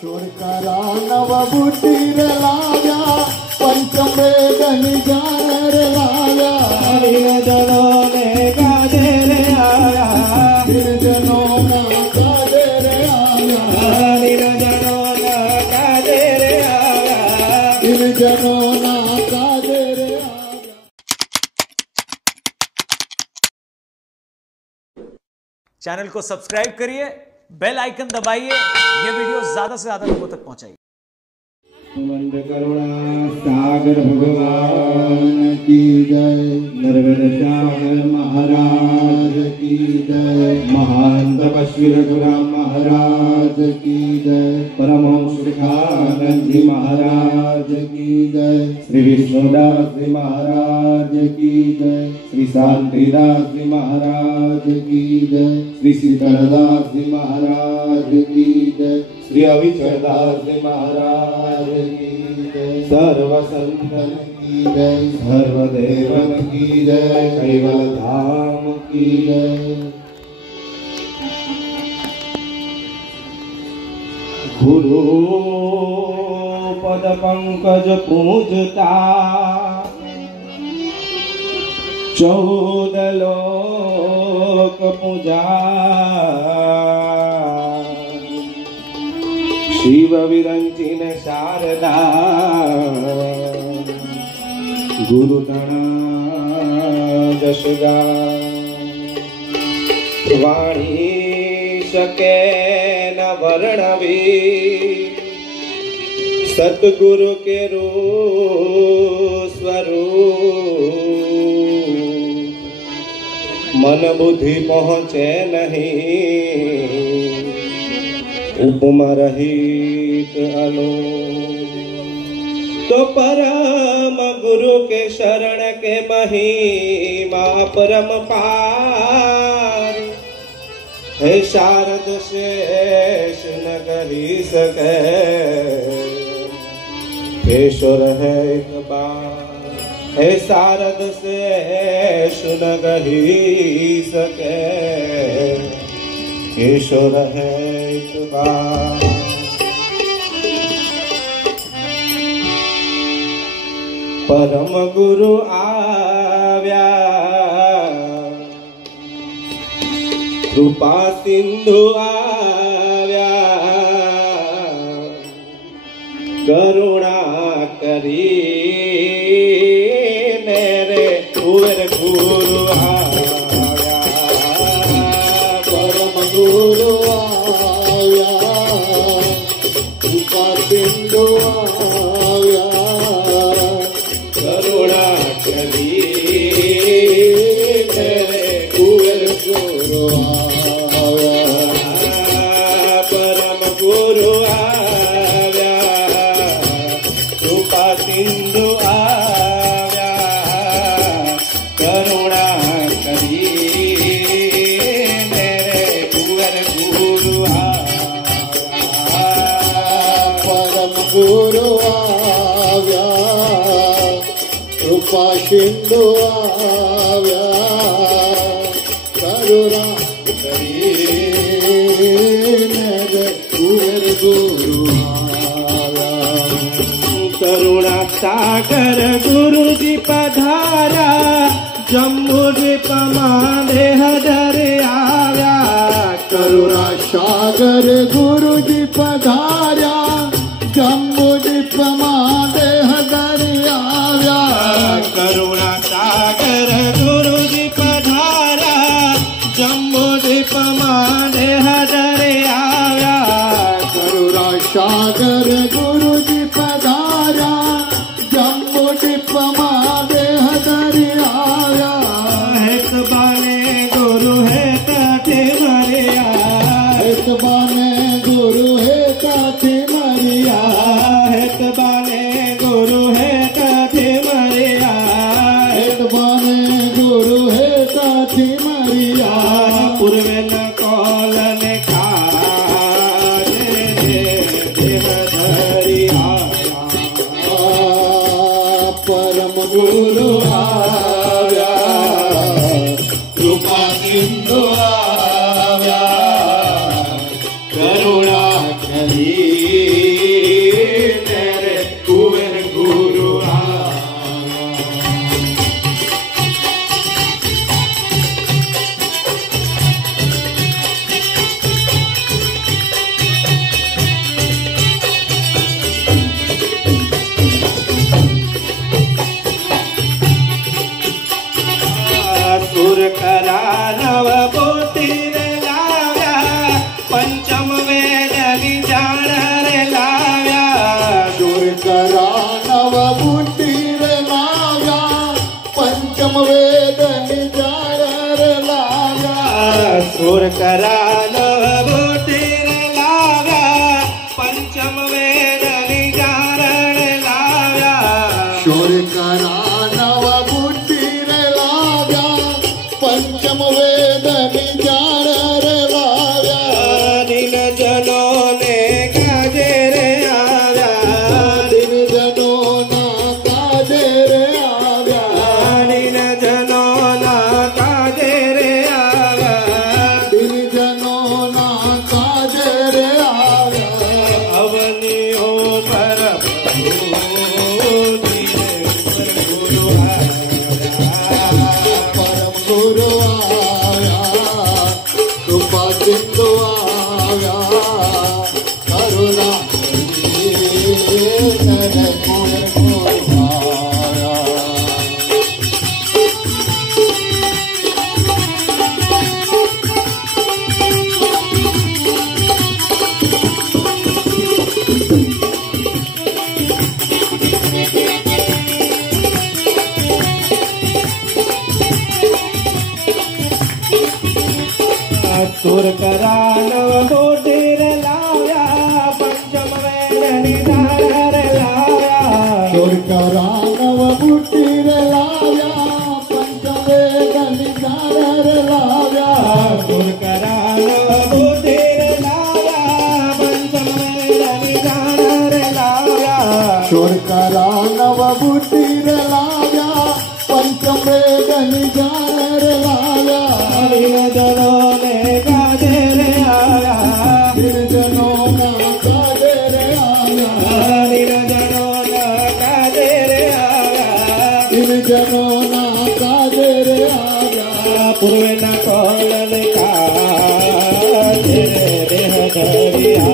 शोरकारा नवबुटी रे लाव्या पंचम वेद निजान रे लाव्या निर्जनों ने गाजे रे आया निर्जनों ना गाजे रे आया निर्जनों ना गाजे रे आया निर्जनों ना गाजे रे आया। चैनल को सब्सक्राइब करिए, बेल आइकन दबाइए, ये वीडियो ज्यादा से ज्यादा लोगों तक पहुंचाइए। मंद करुणा सागर भगवान की जय, नरवर श्यामल महाराज की जय, महान तपस्वी रघुराम महाराज की जय, परमहंस सुखानंद जी महाराज की जय, श्री विष्णुदास जी महाराज की जय, श्री शांतिदास जी महाराज की जय, श्री शीतलदास जी महाराज की जय, श्री अविचलदास जी महाराज की जय, सर्व संतन की जय, सर्वदेवन की जय, कैवल धाम की जय। गुरु पद पंकज पूजता 14 लोक पूजा, शिव विरंचिन शारदा गुरु तणा जशगा, वाणी शके न वर्णवी सतगुरु के रूप स्वरूप, मन बुद्धि पहुँचे नहीं उपमा रहित अनु, तो परम गुरु के शरण के महिमा परम पार, हे शारद शेष न कही सके, केशर है एक बार, हे शारद शेष न कही सके, केशर है एक बार। परम गुरु आव्या कृपा सिंधु आव्या, करुणा करी मेरे कुंवर गुरु आव्या, परम गुरु आव्या कृपा सिंधु आव्या, करुणा करी मेरे कुंवर गुरु आव्या, परम गुरु आव्या कृपा सिंधु आव्या, करुणा करी मेरे कुंवर गुरु आव्या, परम गुरु आव्या कृपा सिंधु आव्या, करुणा करी मेरे कुंवर गुरु आव्या। करुणा सागर गुरु जी पधारा, जम्मू द्वीप मांधे हदर आव्या, करुणा सागर गुरु जी पधारा, जम्मू द्वीप मांधे हदर आव्या, करुणा सागर गुरु जी पधारा, जम्मू द्वीप मांधे हदर आव्या, करुणा सागर गुरु जी पधारा, जम्मू द्वीप मांधे हदर आव्या, हेत बाने गुरु है ताते मरिया, हेत बाने गुरु है ताते मरिया, हेत बाने गुरु है ताते मरिया, हेत बाने गुरु है ताते मरिया, पूर्वे न कौलन काज देह धरिया, परम गुरु आव्या कृपा सिंधु आव्या, करुणा करी जाण रे लाव्या शूर करा नव बुटी रे लाव्या पंचम वेद निजाण रे लाव्या सुर करा नव बोटी रे लाव्या पंचम वेद निजाण रे लाव्या शूर करा नव बुटी रे लाव्या पंचम वेद निजाण रे लाव्या दिन जनों ने काजे रे आव्या दिन जनों ना काजे रे आव्या दिन जनों ना काजे रे आव्या दिन जनों ना काजे रे आव्या अवनियों पर परम गुरु आया कृपा सिंधु आया करुणा आया सुर करा नव बोटी रे लाव्या पंचम वेद निजाण रे लाव्या शूर करा नव बुटी रे लाव्या पंचम वेद निजाण रे लाव्या सुर करा नव बोटी रे लाव्या पंचम वेद निजाण रे लाव्या शूर करा नव बुटी रे लाव्या पंचम वेद निजाण रे लाव्या दिन जनों ने काजे रे आया दिन जनों ना काजे रे आया दिन जनों ना काजे रे आया दिन जनों ना काजे रे आया पूर्व न कौलन का तेरे देह धरिया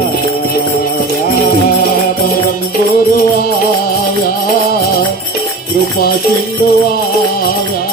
परम गुरु आया कृपा सिंधु आया